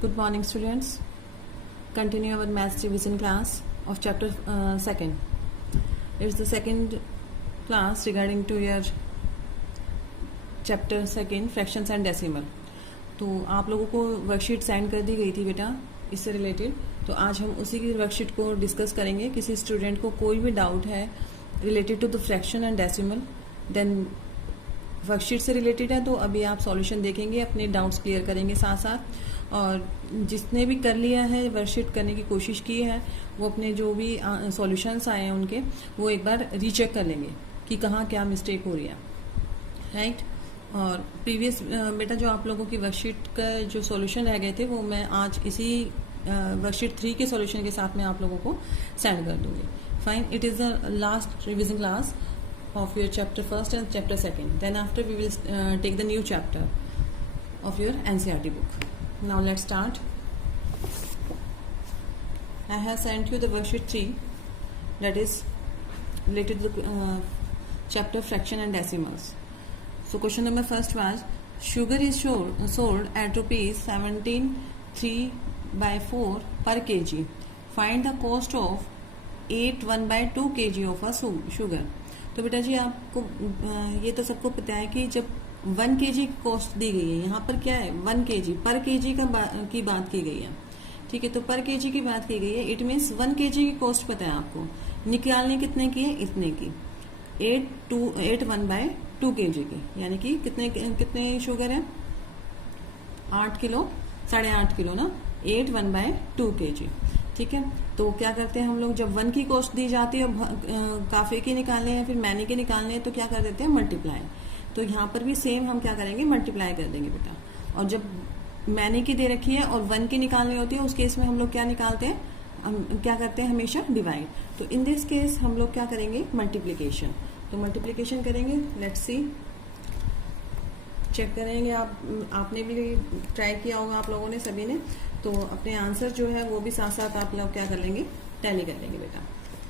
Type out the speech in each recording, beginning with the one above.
Good morning, students. Continue our maths revision class of chapter second. It's the second class regarding to your chapter second fractions and decimal. तो आप लोगों को worksheet send कर दी गई थी बेटा इससे रिलेटेड, तो आज हम उसी की वर्कशीट को डिस्कस करेंगे. किसी स्टूडेंट को कोई भी डाउट है related to the fraction and decimal, then worksheet से रिलेटेड है, तो अभी आप सॉल्यूशन देखेंगे, अपने डाउट्स क्लियर करेंगे साथ साथ. और जिसने भी कर लिया है, वर्कशीट करने की कोशिश की है, वो अपने जो भी सॉल्यूशंस आए हैं उनके वो एक बार रीचेक कर लेंगे कि कहाँ क्या मिस्टेक हो रही है, राइट. और प्रीवियस बेटा जो आप लोगों की वर्कशीट का जो सॉल्यूशन रह गए थे वो मैं आज इसी वर्कशीट 3 के सॉल्यूशन के साथ में आप लोगों को सेंड कर दूंगी. Fine. It is the last revision class of your chapter first and chapter second. Then after we will take the new chapter of your NCERT book. Now let's start. I have sent you the worksheet 3, that is related to the chapter fraction and decimals. So question number first was, sugar is sold at rupees 17.3/4 per kg. Find the cost of 8.1/2 kg of a sugar. तो बेटा जी आपको ये तो सबको पता है कि जब 1 kg कॉस्ट दी गई है, यहाँ पर क्या है 1 kg पर kg की बात की गई है, ठीक है. तो पर kg की बात की गई है, इट मीन्स 1 kg की कॉस्ट पता है आपको. निकालने कितने की है, इतने की 8.1/2 kg की, यानी कि कितने शुगर है 8 किलो 8.5 किलो ना, 8.1/2 kg, ठीक है. तो क्या करते हैं हम लोग, जब 1 की कॉस्ट दी जाती है, काफे के निकालने हैं फिर मैनी के निकालने हैं, तो क्या कर देते हैं मल्टीप्लाई. तो यहाँ पर भी सेम हम क्या करेंगे, मल्टीप्लाई कर देंगे बेटा. और जब मैनी की दे रखी है और 1 की निकालनी होती है, उस केस में हम लोग क्या निकालते हैं, हम क्या करते हैं हमेशा डिवाइड. तो इन दिस केस हम लोग क्या करेंगे, मल्टीप्लीकेशन. तो मल्टीप्लीकेशन करेंगे. लेट्स सी, चेक करेंगे. आपने भी ट्राई किया होगा आप लोगों ने, सभी ने. तो अपने आंसर जो है वो भी साथ साथ आप लोग क्या कर लेंगे, टैली कर लेंगे बेटा,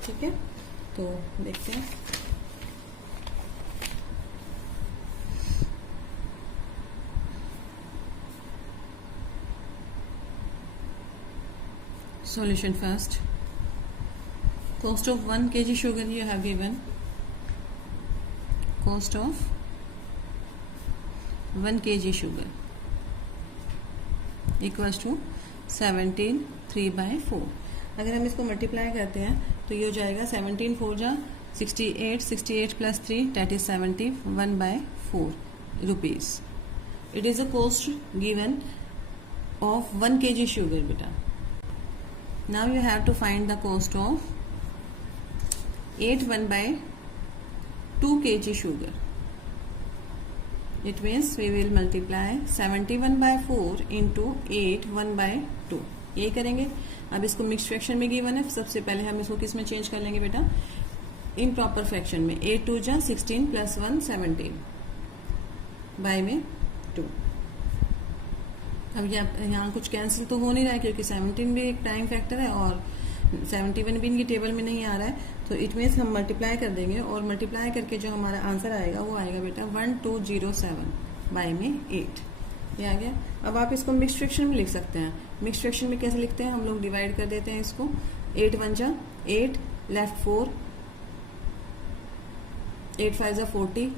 ठीक है. तो देखते हैं. Solution first. Cost of 1 kg sugar you have given. Cost of 1 kg sugar equals to 17.3/4. अगर हम इसको मल्टीप्लाई करते हैं तो ये हो जाएगा 17 4 जा 68, 68 plus 3 that is 71/4 rupees. It is a cost given of 1 kg sugar बेटा. Now you have to find the cost of 8.1/2 kg sugar. It means we will multiply 71/4 into 8.1/2. ये करेंगे. अब इसको मिक्स फ्रैक्शन में गिवन है, सबसे पहले हम इसको किस में चेंज कर लेंगे बेटा, इन प्रॉपर फ्रैक्शन में. 8 2 जा 16 प्लस 1 17 बाय में 2. अब यहाँ कुछ कैंसिल तो हो नहीं रहा है क्योंकि 17 भी एक टाइम फैक्टर है और 71 भी इनकी टेबल में नहीं आ रहा है. तो इट मीन्स हम मल्टीप्लाई कर देंगे और मल्टीप्लाई करके जो हमारा आंसर आएगा वो आएगा बेटा 1207 बाय में 8. ये आ गया. अब आप इसको मिक्स फ्रैक्शन में लिख सकते हैं. मिक्स फ्रैक्शन में कैसे लिखते हैं, हम लोग डिवाइड कर देते हैं इसको. 8 1 जा 8, लेफ्ट 4, 8 5 जा 40.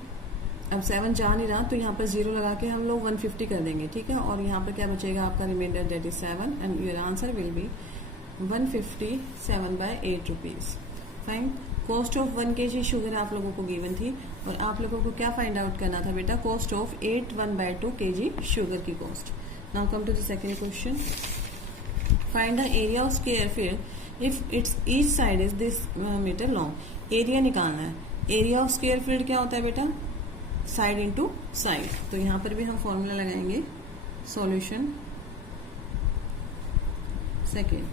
अब 7 जा नहीं रहा तो यहाँ पर 0 लगा के हम लोग 150 कर देंगे, ठीक है. और यहाँ पर क्या बचेगा आपका reminder, that is 7 and your answer will be 157/8 rupees. Fine. Cost of 1 kg sugar आप लोगों को गिवन थी और आप लोगों को क्या फाइंड आउट करना था बेटा, कॉस्ट ऑफ 8.1/2 kg शुगर की cost. Now come to the second question. Find the area of square field if it's each side is this meter long. Area निकालना है. एरिया ऑफ स्क्वायर फील्ड क्या होता है बेटा, साइड इंटू साइड. तो यहाँ पर भी हम फॉर्मूला लगाएंगे. Solution second,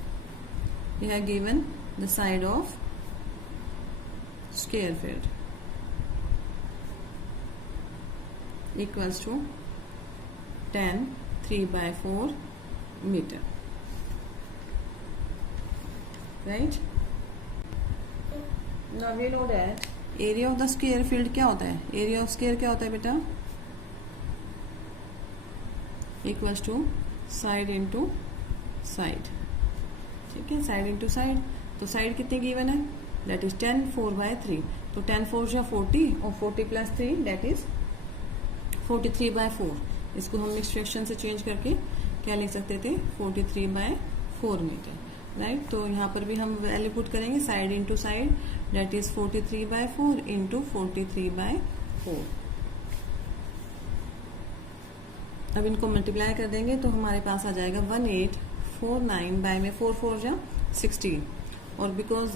we have given the side of square field equals to 10 3/4 meter, right. Now we know that area of the square field क्या होता है, area of square क्या होता है बेटा, equals to side into side, ठीक है, side into side. तो साइड कितनी गिवन है, दैट इज 10 4/3, तो 10 4 जा 40 और 40 प्लस 3 दैट इज 43/4। इसको हम मिक्स फ्रैक्शन से चेंज करके क्या लिख सकते थे, 43/4 मीटर, राइट। तो यहाँ पर भी हम वैल्यू पुट करेंगे side into side, that is 43/4 into 43/4। अब इनको मल्टीप्लाई कर देंगे तो हमारे पास आ जाएगा 1849 बाय में 4 4 जा 16। और बिकॉज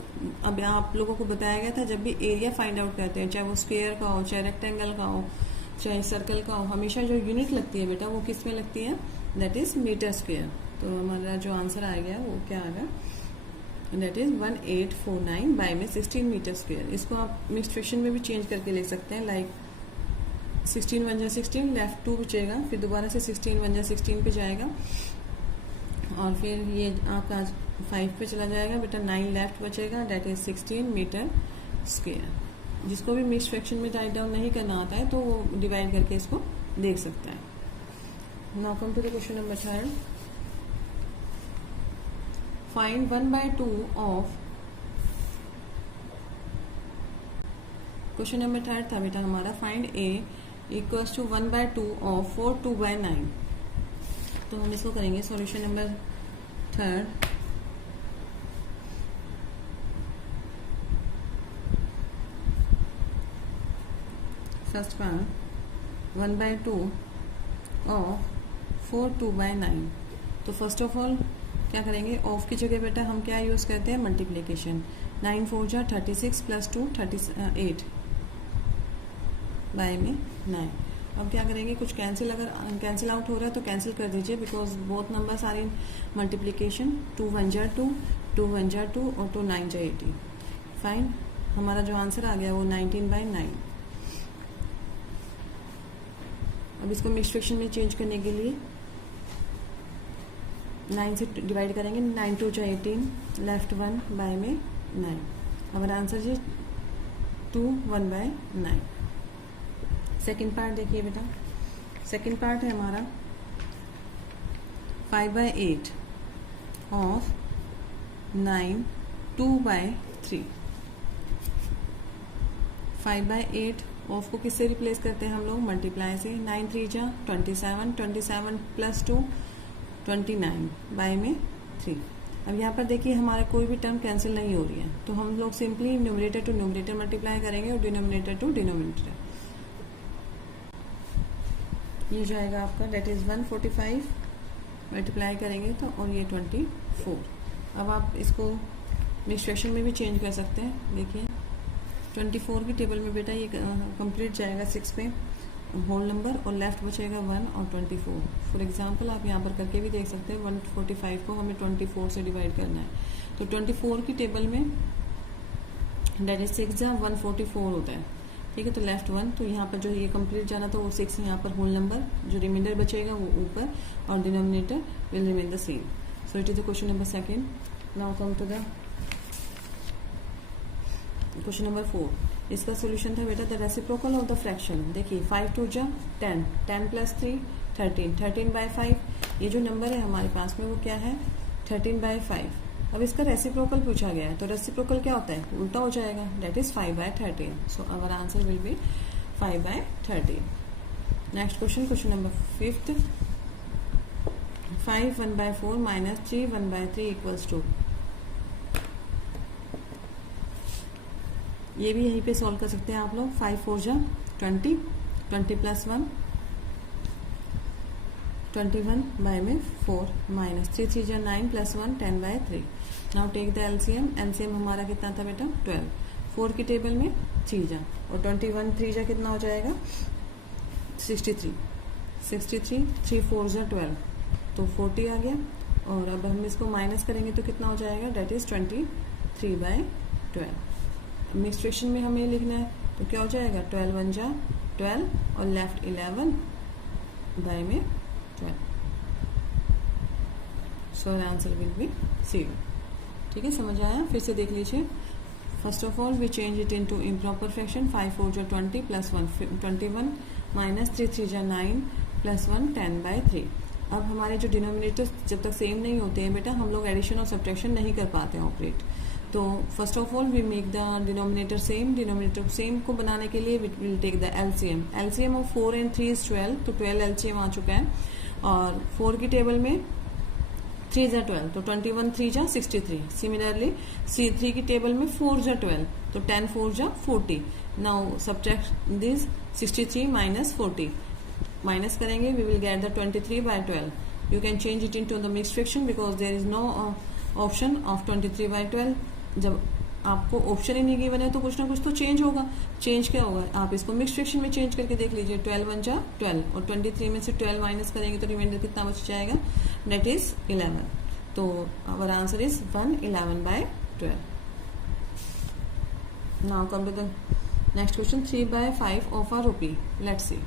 अब आप लोगों को बताया गया था जब भी एरिया फाइंड आउट करते हैं, चाहे वो स्क्वायर का हो, चाहे रेक्टेंगल का हो, चाहे सर्कल का हो, हमेशा जो यूनिट लगती है बेटा वो किस में लगती है, दैट इज मीटर स्क्वायर। तो हमारा जो आंसर आ गया वो क्या आ गया, दैट इज 1849 बाय में 16 मीटर स्क्वायर। इसको आप मिक्स फ्रैक्शन में भी चेंज करके ले सकते हैं, लाइक 16 1 जा 16, लेफ्ट 2 बचेगा, फिर दोबारा से 16 1 जा 16 पे जाएगा, और फिर ये आपका 5 पे चला जाएगा बेटा, 9 लेफ्ट बचेगा, दैट इज 16 मीटर स्क्वायर। जिसको भी मिक्स फ्रैक्शन में राइट डाउन नहीं करना आता है तो वो डिवाइड करके इसको देख सकता है। Now come to the question number 3, find 1/2 of, question number 3 था बेटा हमारा, find a equals to 1/2 of 4 2/9। तो हम इसको करेंगे solution number 3। First part 1/2 of 4 2/9। तो फर्स्ट ऑफ ऑल क्या करेंगे, ऑफ की जगह बेटा हम क्या यूज करते हैं, मल्टीप्लीकेशन। 9 4 जा 36 प्लस 2 38 बाय में 9। अब क्या करेंगे, कुछ कैंसिल, अगर कैंसिल आउट हो रहा है तो कैंसिल कर दीजिए, because both numbers are in multiplication. 2 1 जा 2, 2 1 जा 2 और 2 9 जा 18। फाइन, हमारा जो आंसर आ गया वो 19/9। अब इसको मिक्स फ्रैक्शन में चेंज करने के लिए 9 से डिवाइड करेंगे, 9 2 जा 18, लेफ्ट 1 बाय में 9। हमारा आंसर है 2 1/9। सेकेंड पार्ट देखिए बेटा, सेकेंड पार्ट है हमारा 5/8 ऑफ 9 2/3। 5/8 ऑफ को किससे रिप्लेस करते हैं हम लोग, मल्टीप्लाई से। 9 3 जा 27, 27 प्लस 2 29 बाय में 3। अब यहाँ पर देखिए हमारा कोई भी टर्म कैंसिल नहीं हो रही है, तो हम लोग simply numerator to numerator multiply करेंगे और डिनोमिनेटर टू डिनोमिनेटर। ये जाएगा आपका, डेट इज 145 मल्टीप्लाई करेंगे तो, और ये 24। अब आप इसको मिक्स फ्रैक्शन में भी चेंज कर सकते हैं। देखिए 24 की टेबल में बेटा ये कंप्लीट जाएगा 6 पे होल नंबर, और लेफ्ट बचेगा 1 और 24। फॉर एग्जांपल आप यहाँ पर करके भी देख सकते हैं, 145 को हमें 24 से डिवाइड करना है, तो 24 की टेबल में डेट इज 6 जा 144 होता है, ठीक है। तो लेफ्ट 1, तो यहाँ पर जो ये कंप्लीट जाना था वो 6, यहाँ पर होल नंबर, जो रिमाइंडर बचेगा वो ऊपर, और denominator will remain the same. So it is the question number 2। Now come to the question number 4। इसका सोल्यूशन था बेटा the reciprocal of the fraction. देखिए 5 2 जा 10, 10 प्लस 3 13, 13/5। ये जो नंबर है हमारे पास में वो क्या है, 13/5। अब इसका रेसिप्रोकल पूछा गया है, तो रेसिप्रोकल क्या होता है, उल्टा हो जाएगा, that is 5/13। So our answer will be 5/13। Next question, question number 5। 5 1/4 minus 3 1/3 equals to. ये भी यहीं पे सॉल्व कर सकते हैं आप लोग। 5 4 जा 20, 20 प्लस 1 21 बाय में 4 माइनस 3 3 जा 9 plus 1 10/3। Now take the LCM. LCM हमारा कितना था बेटा 12। 4 की टेबल में 3 जा, और 21 3 जा कितना हो जाएगा 63। 63 3 4 जा 12, तो 40 आ गया। और अब हम इसको माइनस करेंगे तो कितना हो जाएगा, डेट इज 23/12। मिक्स फ्रैक्शन में हमें लिखना है तो क्या हो जाएगा, 12 1 जा 12 और लेफ्ट 11 बाय में 12। So answer will be C. ठीक है, समझ आया? फिर से देख लीजिए। First of all we change it into improper fraction. 5 4 जा 20 प्लस 1 21 माइनस 3 3 जा 9 प्लस 1 10/3। अब हमारे जो डिनोमिनेटर जब तक सेम नहीं होते हैं बेटा, हम लोग एडिशन और सब्ट्रैक्शन नहीं कर पाते हैं ऑपरेट। तो first of all we make the denominator same. Denominator same को बनाने के लिए will take the LCM. LCM of 4 and 3 is 12, तो 12 एलसीएम आ चुका है। और 4 की टेबल में 3 जा 12, तो 21 3 जा 63। सिमिलरली 3 की टेबल में 4 जा 12, तो 10 4 जा 40। Now subtract this 63 minus 40, minus करेंगे we will get the 23/12। You can change it into the mixed fraction because there is no option of 23/12। जब आपको ऑप्शन ही नहीं गिवन है तो कुछ ना कुछ तो चेंज होगा। चेंज क्या होगा, आप इसको मिक्स फ्रैक्शन में चेंज करके देख लीजिए। 12 1 जा 12 और 23 में से 12 माइनस करेंगे तो रिमाइंडर कितना बच जाएगा, डेट इज 11। तो our answer is 111/12। Now come to the next question, 3/5 of a rupee. Let's see.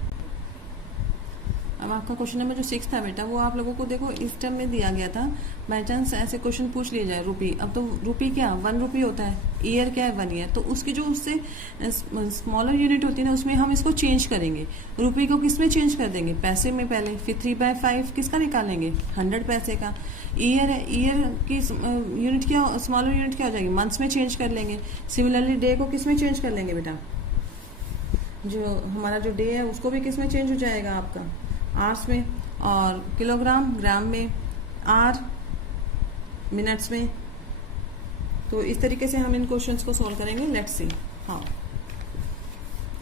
अब आपका क्वेश्चन नंबर जो 6 था बेटा, वो आप लोगों को देखो इस टर्म में दिया गया था। बाई चांस ऐसे क्वेश्चन पूछ लिया जाए रुपी, अब तो रुपी क्या 1 रुपी होता है, ईयर क्या है 1 ईयर, तो उसकी जो उससे स्मॉलर यूनिट होती है ना, उसमें हम इसको चेंज करेंगे। रुपी को किस में चेंज कर देंगे, पैसे में पहले, फिर 3/5 किसका निकालेंगे, 100 पैसे का। ईयर है, ईयर की यूनिट क्या, स्मॉलर यूनिट क्या हो जाएगी, मंथ्स में चेंज कर लेंगे। सिमिलरली डे को किस में चेंज कर लेंगे बेटा, जो हमारा जो डे है उसको भी किस में चेंज हो जाएगा आपका, आवर्स में। और किलोग्राम ग्राम में, आर मिनट्स में। तो इस तरीके से हम इन क्वेश्चंस को सॉल्व करेंगे। Let's see how.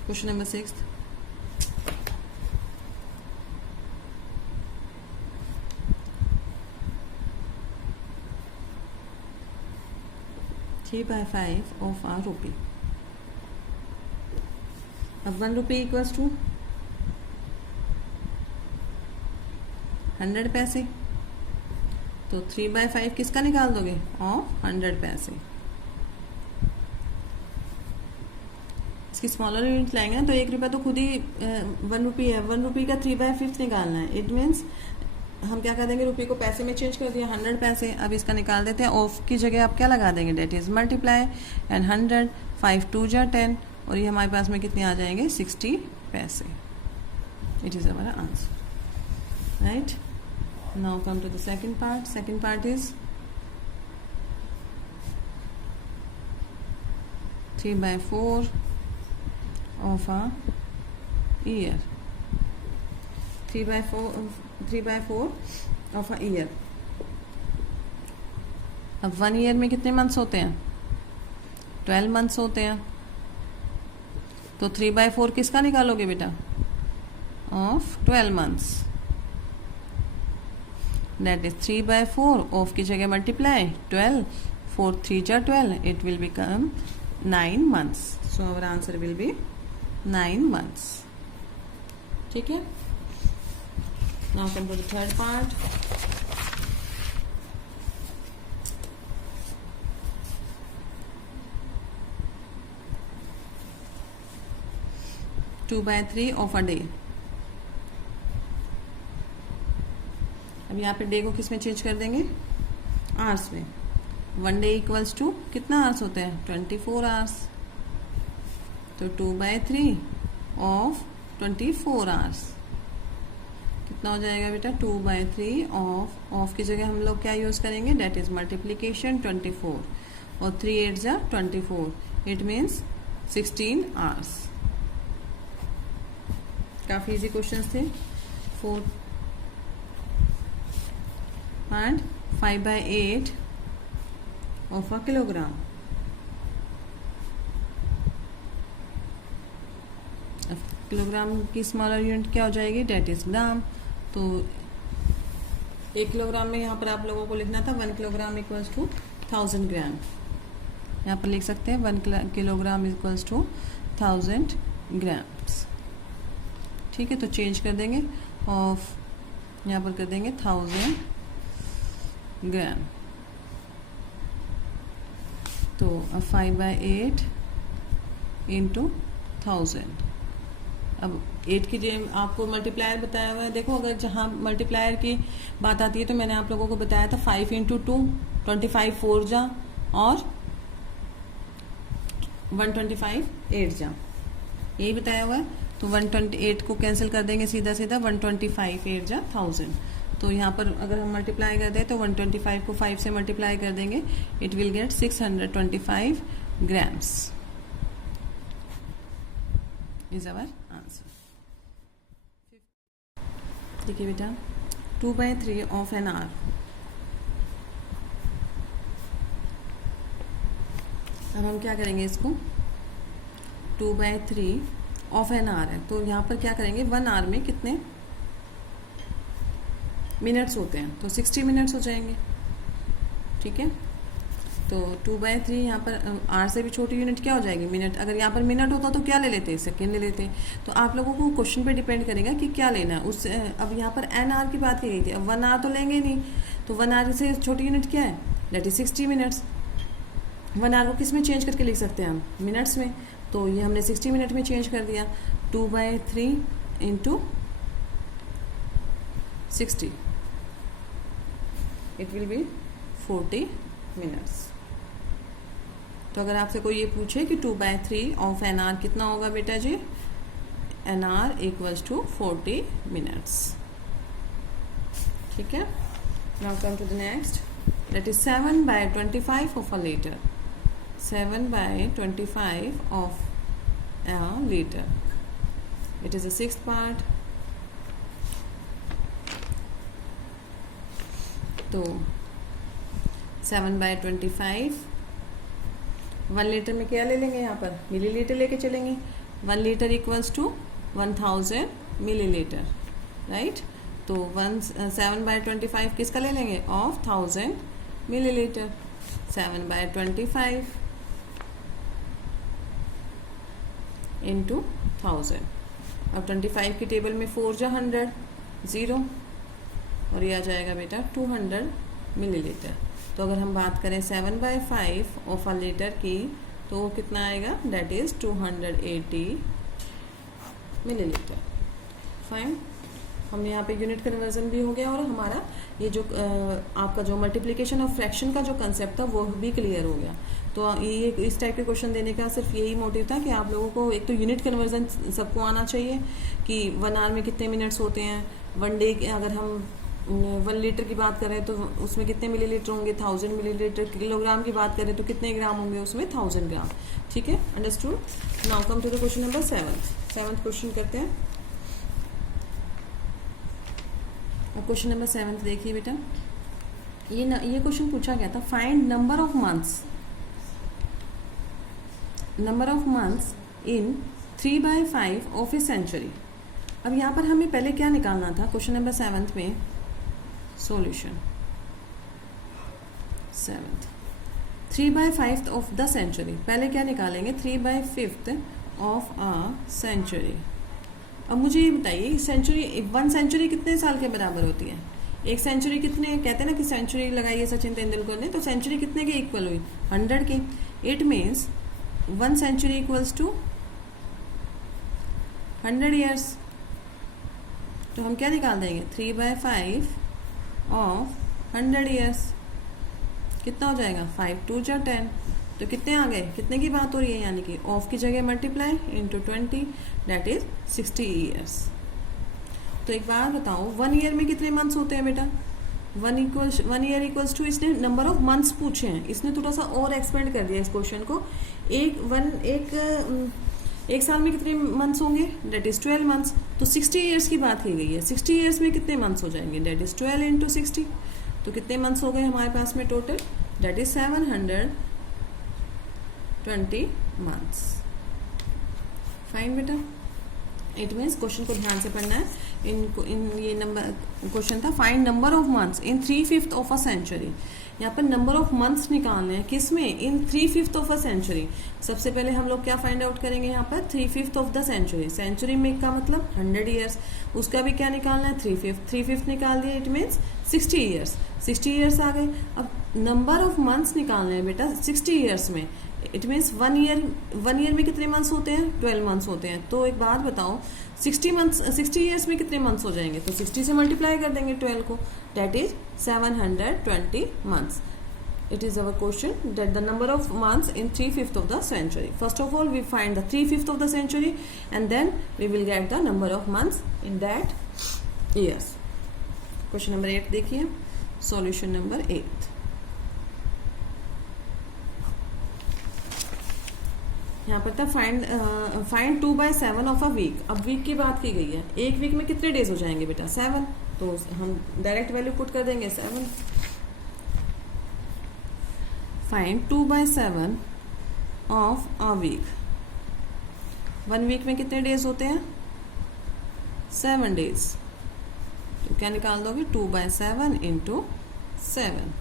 Question number 6, (3/5 of a rupee). अब 1 रुपी इक्वल्स टू 100 पैसे, तो 3/5 किसका निकाल दोगे, ऑफ 100 पैसे। इसकी स्मॉलर यूनिट लाएंगे ना, तो 1 रुपया तो खुद ही 1 रुपी है, 1 रुपी का 3/5 निकालना है। इट मीन्स हम क्या कर देंगे, रुपये को पैसे में चेंज कर दिया, 100 पैसे। अब इसका निकाल देते हैं, ऑफ की जगह आप क्या लगा देंगे, डेट इज मल्टीप्लाई एंड 100, 5 2 जा 10, और ये हमारे पास में कितने आ जाएंगे, 60 पैसे। It is our answer, right. Now come to the second part. Second part is 3/4 of a year. 3/4 of a year. अब 1 ईयर में कितने मंथ्स होते हैं, 12 मंथ्स होते हैं। तो 3/4 किसका निकालोगे बेटा, of 12 months. That is 3/4 of की जगह मल्टीप्लाई 12, 4 3 जा 12, it will become 9 months. So our answer will be 9 months. ठीक है। Now come to the third part. (2/3 of a day). अब यहाँ पे डे को किस में चेंज कर देंगे, आवर्स में। 1 डे इक्वल्स टू कितना आवर्स होते हैं, 24 आवर्स। तो 2/3 ऑफ 24 आवर्स कितना हो जाएगा बेटा, 2/3 ऑफ की जगह हम लोग क्या यूज करेंगे, डेट इज मल्टीप्लीकेशन 24, और 3 8 जा 24, इट मीन्स 16 आवर्स। काफी इजी क्वेश्चंस थे। 4 and 5/8 of a kilogram. Kilogram की स्मॉलर यूनिट क्या हो जाएगी, डेट इज ग्राम। तो 1 किलोग्राम में यहाँ पर आप लोगों को लिखना था 1 किलोग्राम इक्वल्स टू 1000 ग्राम। यहाँ पर लिख सकते हैं 1 किलोग्राम इक्वल्स टू 1000 ग्राम्स। ठीक है, तो चेंज कर देंगे, ऑफ यहाँ पर कर देंगे 1000 ग्राम। तो 5/8 इंटू 1000। अब 8 की जगह आपको मल्टीप्लायर बताया हुआ है। देखो अगर जहाँ मल्टीप्लायर की बात आती है तो मैंने आप लोगों को बताया था 5 × 2 25 4 जा, और 125 8 जा, यही बताया हुआ है। तो 128 को कैंसिल कर देंगे सीधा सीधा, 125 8 जा 1000, तो यहाँ पर अगर हम मल्टीप्लाई कर दें तो 125 को 5 से मल्टीप्लाई कर देंगे, it will get 625 grams is our answer. देखिए बेटा 2/3 ऑफ एन आवर, अब हम क्या करेंगे इसको, 2/3 ऑफ एन आवर है तो यहाँ पर क्या करेंगे, 1 आवर में कितने मिनट्स होते हैं, तो 60 मिनट्स हो जाएंगे। ठीक है, तो 2/3 यहाँ पर आर से भी छोटी यूनिट क्या हो जाएगी, मिनट। अगर यहाँ पर मिनट होता तो क्या ले लेते, सेकेंड ले लेते। तो आप लोगों को क्वेश्चन पे डिपेंड करेगा कि क्या लेना है उस। अब यहाँ पर एन आर की बात की गई थी, अब 1 आवर तो लेंगे नहीं, तो 1 आवर से छोटी यूनिट क्या है, दैट इज 60 मिनट्स। 1 आवर को किस में चेंज करके लिख सकते हैं हम, मिनट्स में, तो ये हमने 60 मिनट में चेंज कर दिया। 2/3 into 60, it will be 40 minutes. तो अगर आपसे कोई ये पूछे कि 2/3 ऑफ एन आवर कितना होगा बेटा जी, an hour equals to 40 minutes. ठीक है, now come to the next, that is 7/25 of a litre. 7/25 of a liter, it is a 6th part। तो 7/25, 1 लीटर में क्या ले लेंगे, यहाँ पर मिलीलीटर लेके चलेंगे। 1 litre equals to 1000 millilitre, right. तो 7/25 किसका ले लेंगे, ऑफ 1000 मिलीलीटर। 7/25 इंटू 1000। अब 25 की टेबल में 4 जा 100, 0, और ये आ जाएगा बेटा 200 मिलीलीटर। तो अगर हम बात करें 7/5 ऑफ अ लीटर की, तो वो कितना आएगा, दैट इज 280 मिलीलीटर। फाइन, हम यहाँ पे यूनिट कन्वर्जन भी हो गया और हमारा ये जो आपका जो मल्टीप्लिकेशन ऑफ फ्रैक्शन का जो कंसेप्ट था वो भी क्लियर हो गया। तो ये इस टाइप के क्वेश्चन देने का सिर्फ यही मोटिव था कि आप लोगों को एक तो यूनिट कन्वर्जन सबको आना चाहिए कि 1 आवर में कितने मिनट्स होते हैं, 1 डे अगर हम 1 लीटर की बात करें तो उसमें कितने मिलीलीटर होंगे, 1000 मिलीलीटर। किलोग्राम की बात करें तो कितने ग्राम होंगे उसमें, 1000 ग्राम। ठीक है, understood. Now come to the question number 7th question करते हैं। अब क्वेश्चन नंबर 7 देखिए बेटा, ये क्वेश्चन पूछा गया था, find number of months in 3/5 of a century. अब यहाँ पर हमें पहले क्या निकालना था क्वेश्चन नंबर 7 में, सॉल्यूशन 7 3/5 ऑफ द सेंचुरी। पहले क्या निकालेंगे, 3/5 ऑफ अ सेंचुरी। अब मुझे ये बताइए, सेंचुरी 1 सेंचुरी कितने साल के बराबर होती है, एक सेंचुरी कितने, कहते हैं ना कि सेंचुरी लगाई है सचिन तेंदुलकर ने, तो सेंचुरी कितने के इक्वल हुई, 100 के। It means 1 century equals to 100 years. तो हम क्या निकाल देंगे, 3/5 ऑफ 100 ईयर्स, कितना हो जाएगा, 5 2 जा 10। तो कितने आ गए, कितने की बात हो रही है, यानी कि ऑफ की जगह multiply into 20, that is 60 years. तो एक बार बताओ, 1 ईयर में कितने मंथ्स होते हैं बेटा, 1 ईयर इक्वल्स टू, इसने नंबर ऑफ मंथ्स पूछे हैं, इसने थोड़ा सा और एक्सपेंड कर दिया इस क्वेश्चन को। एक साल में कितने मंथ्स होंगे, डेट इज 12 मंथ्स। तो 60 ईयर्स की बात की गई है, 60 ईयर्स में कितने मंथ्स हो जाएंगे, डेट इज 12 इंटू 60। तो कितने मंथ्स हो गए हमारे पास में total, that is 720 months. Fine बेटा, इट मीन्स क्वेश्चन को ध्यान से पढ़ना है। इन ये नंबर क्वेश्चन था, find number of months in 3/5 of a century. यहाँ पर नंबर ऑफ मंथ्स निकालने हैं, किस में, इन 3/5 ऑफ अ सेंचुरी। सबसे पहले हम लोग क्या फाइंड आउट करेंगे, यहाँ पर 3/5 ऑफ द सेंचुरी। सेंचुरी में का मतलब 100 ईयर्स, उसका भी क्या निकालना है, 3/5 निकाल दिया, इट मीन्स 60 ईयर्स। 60 ईयर्स आ गए। अब नंबर ऑफ मंथ्स निकालने हैं बेटा 60 ईयर्स में, इट मीन्स 1 ईयर में कितने मंथ्स होते हैं, 12 मंथ्स होते हैं। तो एक बात बताओ, 60 ईयर्स में कितने मंथ्स हो जाएंगे, तो 60 से मल्टीप्लाई कर देंगे 12 को, that is 720 months. It is our question that the number of months in 3/5 of the century. First of all, we find the 3/5 of the century, and then we will get the number of months in that years. Question number 8 देखिए, solution number 8। यहाँ पर था find 2/7 of a week. अब week की बात की गई है, एक वीक में कितने डेज हो जाएंगे बेटा? 7। तो हम डायरेक्ट वैल्यू पुट कर देंगे 7। Find 2/7 of a week. 1 week में कितने डेज होते हैं? 7 डेज। तो क्या निकाल दोगे? 2/7 इंटू 7।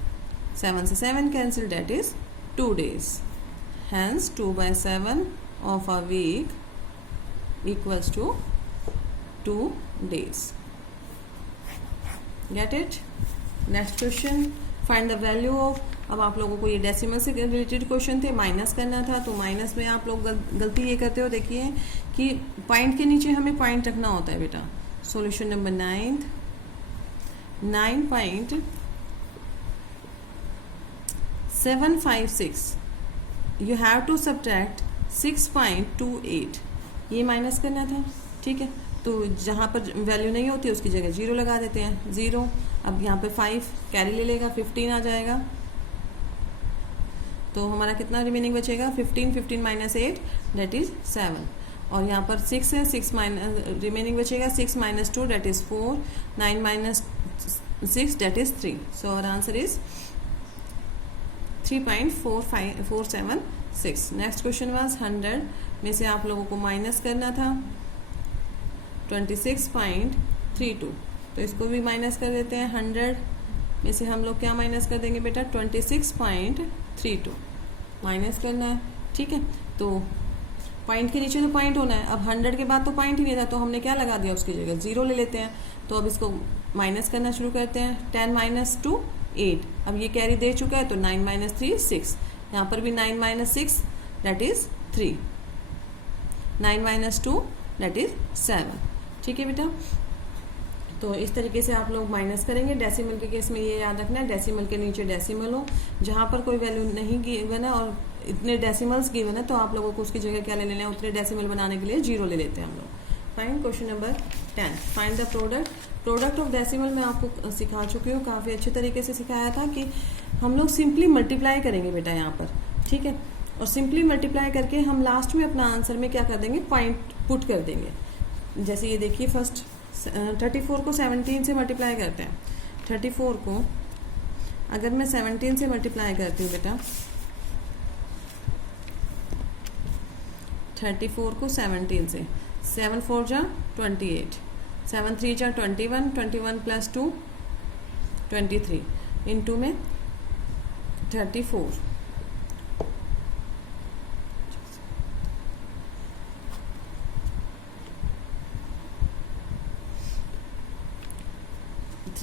7 से 7 cancel, that is 2 days. Hence 2/7 of a week equals to 2 days. Get it? Next question. Find the value of. अब आप लोगों को ये डेसिमल से रिलेटेड क्वेश्चन थे, माइनस करना था। तो माइनस में आप लोग गलती ये करते हो, देखिए कि पॉइंट के नीचे हमें पॉइंट रखना होता है बेटा। Solution number 9.756 you have to subtract 6.28। ये माइनस करना था, ठीक है। तो जहाँ पर वैल्यू नहीं होती उसकी जगह 0 लगा देते हैं, 0। अब यहाँ पे 5 कैरी ले लेगा, 15 आ जाएगा। तो हमारा कितना रिमेनिंग बचेगा? 15 माइनस 8 डेट इज 7। और यहाँ पर 6 है, 6 माइनस रिमेनिंग बचेगा 6 minus 2 that is 4, 9 minus 6 that is 3। So our answer is 3.476। Next question was 100 में से आप लोगों को माइनस करना था 26.32। तो इसको भी माइनस कर देते हैं। 100 में से हम लोग क्या माइनस कर देंगे बेटा? 26.32 माइनस करना है, ठीक है। तो पॉइंट के नीचे तो पॉइंट होना है। अब 100 के बाद तो पॉइंट ही नहीं था, तो हमने क्या लगा दिया? उसकी जगह 0 ले लेते हैं। तो अब इसको माइनस करना शुरू करते हैं। 10 माइनस 2 8। अब ये कैरी दे चुका है, तो 9 माइनस 3 6। यहाँ पर भी 9 minus 6 that is 3। 9 minus 2 that is 7। ठीक है बेटा। तो इस तरीके से आप लोग माइनस करेंगे। डेसिमल के केस में ये याद रखना है, डेसिमल के नीचे डेसिमल हो। जहाँ पर कोई वैल्यू नहीं गिवन है और इतने डेसिमल्स गिवन है, तो आप लोगों को उसकी जगह क्या ले लेना है? उतने डेसिमल बनाने के लिए 0 ले लेते हैं हम लोग। Find question number 10। Find the product of decimal में आपको सिखा चुकी हूँ, काफ़ी अच्छे तरीके से सिखाया था कि हम लोग सिंपली मल्टीप्लाई करेंगे बेटा यहाँ पर, ठीक है। और सिंपली मल्टीप्लाई करके हम लास्ट में अपना आंसर में क्या कर देंगे? पॉइंट पुट कर देंगे। जैसे ये देखिए, फर्स्ट 34 को 17 से मल्टीप्लाई करते हैं। 34 को अगर मैं 17 से मल्टीप्लाई करती हूँ बेटा, 34 को 17 से, 7 4 जा 28, 7 3 जा 21, 21 प्लस 2 23, इंटू में 34।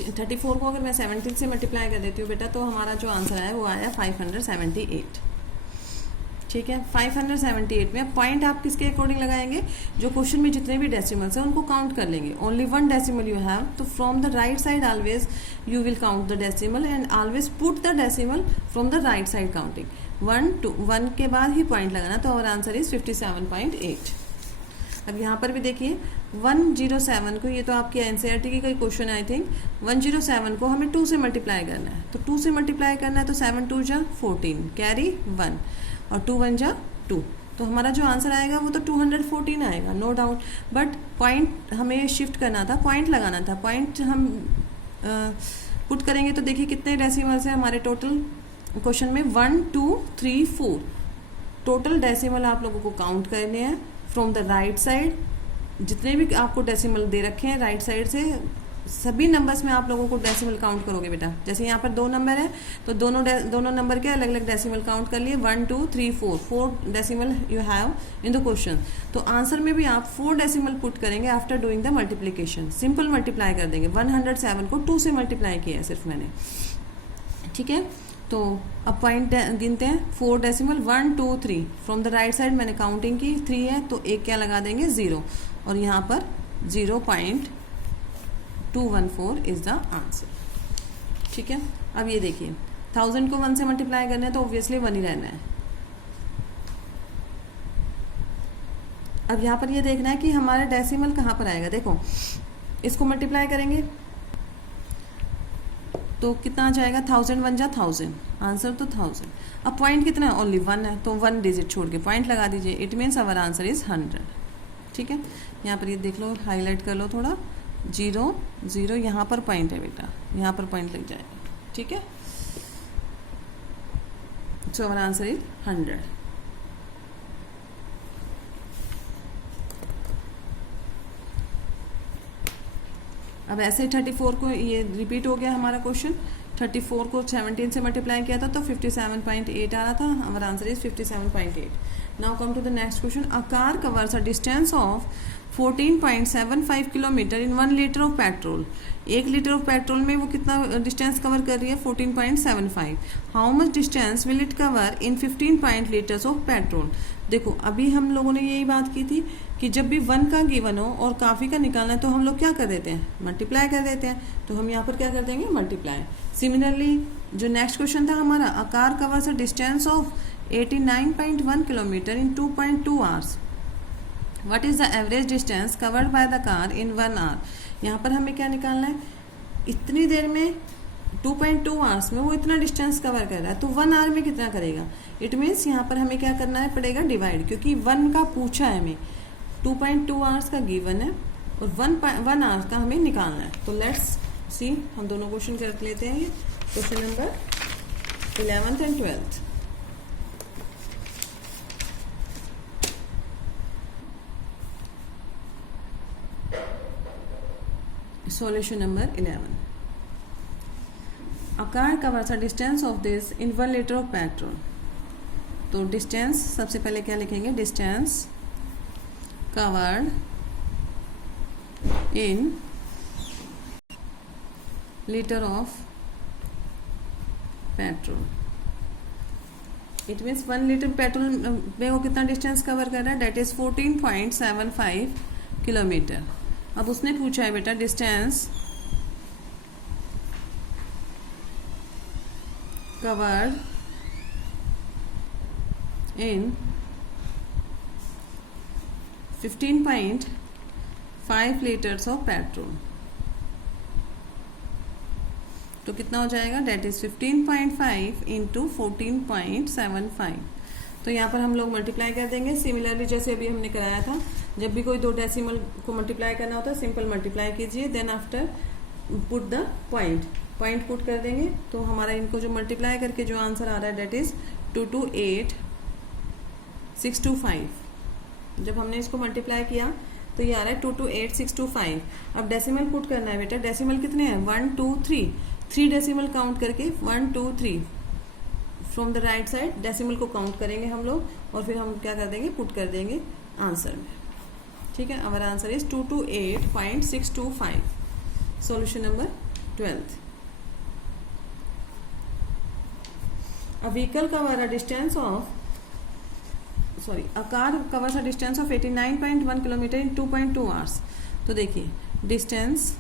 थर्टी फोर को अगर मैं 17 से मल्टीप्लाई कर देती हूँ बेटा, तो हमारा जो आंसर आया वो आया 578। ठीक है, 578 में पॉइंट आप किसके अकॉर्डिंग लगाएंगे? जो क्वेश्चन में जितने भी डेसिमल्स हैं उनको काउंट कर लेंगे। ओनली 1 डेसिमल यू हैव, तो from the right side always you will count the decimal and always put the decimal from the right side counting. 1 के बाद ही पॉइंट लगाना। तो और आंसर इज 57.8। अब यहाँ पर भी देखिए 107 को, ये तो आपकी एनसीईआरटी की कोई क्वेश्चन आई थिंक, 107 को हमें 2 से मल्टीप्लाई करना है। तो 2 से मल्टीप्लाई करना है, तो 7 2 जा 14, कैरी 1 और 2 1 जा 2। तो हमारा जो आंसर आएगा वो तो 214 आएगा, नो डाउट। बट पॉइंट हमें शिफ्ट करना था, पॉइंट लगाना था। पॉइंट हम पुट करेंगे तो देखिए कितने डेसिमल्स हैं हमारे टोटल क्वेश्चन में, 1 2 3 4 टोटल डेसिमल आप लोगों को काउंट करने हैं फ्रॉम द राइट साइड। जितने भी आपको डेसिमल दे रखे हैं राइट साइड से, सभी नंबर्स में आप लोगों को डेसिमल काउंट करोगे बेटा। जैसे यहाँ पर 2 नंबर है, तो दोनों नंबर के अलग अलग डेसिमल काउंट कर लिए। 1 2 3 4 decimal you have in the question. तो आंसर में भी आप 4 डेसिमल पुट करेंगे after doing the multiplication. Simple multiply कर देंगे। 107 को 2 से मल्टीप्लाई किया है सिर्फ मैंने, ठीक है। तो अब पॉइंट गिनते हैं। 4 decimal 1 2 3 from the right side मैंने काउंटिंग की, 3 है तो एक क्या लगा देंगे? 0, और यहाँ पर 0.214 इज द आंसर। ठीक है। अब ये देखिए 1000 को 1 से मल्टीप्लाई करना है, तो ऑब्वियसली 1 ही रहना है। अब यहाँ पर ये देखना है कि हमारा डेसिमल कहाँ पर आएगा। देखो इसको मल्टीप्लाई करेंगे, तो कितना आ जाएगा, 1000 1 जा 1000, आंसर तो 1000। अब पॉइंट कितना है, ओनली 1 है, तो 1 डिजिट छोड़ के पॉइंट लगा दीजिए, it means our answer is 100। ठीक है, यहाँ पर ये देख लो, हाईलाइट कर लो थोड़ा, 0 0 यहाँ पर पॉइंट है बेटा, यहाँ पर पॉइंट लग जाएगा। ठीक है, सो अवर आंसर इज 100। अब ऐसे 34 को, ये रिपीट हो गया हमारा क्वेश्चन, 34 को 17 से मल्टीप्लाई किया था तो 57.8 आ रहा था, हमारा answer is 57.8। Now come to the next question. A car covers a distance of 14.75 kilometre in 1 litre of petrol. 1 litre of petrol में वो कितना डिस्टेंस कवर कर रही है, 14.75। How much distance will it cover in 15 litres of petrol. देखो अभी हम लोगों ने यही बात की थी कि जब भी 1 का गिवन हो और काफ़ी का निकालना है तो हम लोग क्या कर देते हैं, मल्टीप्लाई कर देते हैं। तो हम यहाँ पर क्या कर देंगे, मल्टीप्लाई। सिमिलरली जो नेक्स्ट क्वेश्चन था हमारा, a car covers a distance of 89.1 kilometre in 2.2 hours. What is the average distance covered by the car in 1 hour. यहाँ पर हमें क्या निकालना है, इतनी देर में 2.2 आवर्स में वो इतना डिस्टेंस कवर कर रहा है, तो 1 आवर में कितना करेगा। इट मीन्स यहाँ पर हमें क्या करना है पड़ेगा, डिवाइड, क्योंकि 1 का पूछा है हमें, 2.2 आवर्स का गिवन है और 1 आवर्स का हमें निकालना है। तो लेट्स सी, हम दोनों क्वेश्चन कर लेते हैं। ये question number 11th and 12th। Solution number 11. A car covers a distance of this in 1 liter of petrol. तो डिस्टेंस सबसे पहले क्या लिखेंगे, distance covered in litre of petrol. It means 1 litre petrol में वो कितना डिस्टेंस कवर कर रहा है, डेट इज 14.75 किलोमीटर। अब उसने पूछा है बेटा distance covered in 15.5 litres of petrol. तो कितना हो जाएगा, डेट इज 15.5 इंटू 14.75। तो यहाँ पर हम लोग मल्टीप्लाई कर देंगे। सिमिलरली जैसे अभी हमने कराया था, जब भी कोई 2 डेसिमल को मल्टीप्लाई करना होता है सिंपल मल्टीप्लाई कीजिए, then after put the point put कर देंगे। तो हमारा इनको जो मल्टीप्लाई करके जो आंसर आ रहा है डेट इज 228625। जब हमने इसको मल्टीप्लाई किया तो ये आ रहा है 228625। अब डेसिमल पुट करना है बेटा, डेसिमल कितने हैं, 1 2 3 डेसिमल काउंट करके 1 2 3 from the right side decimal को काउंट करेंगे हम लोग, और फिर हम क्या कर देंगे, पुट कर देंगे आंसर में। ठीक है, our answer is 228.625। Solution number 12th। A vehicle cover a distance of a car covers a distance of 89.1 kilometre in 2.2 hours. तो देखिए डिस्टेंस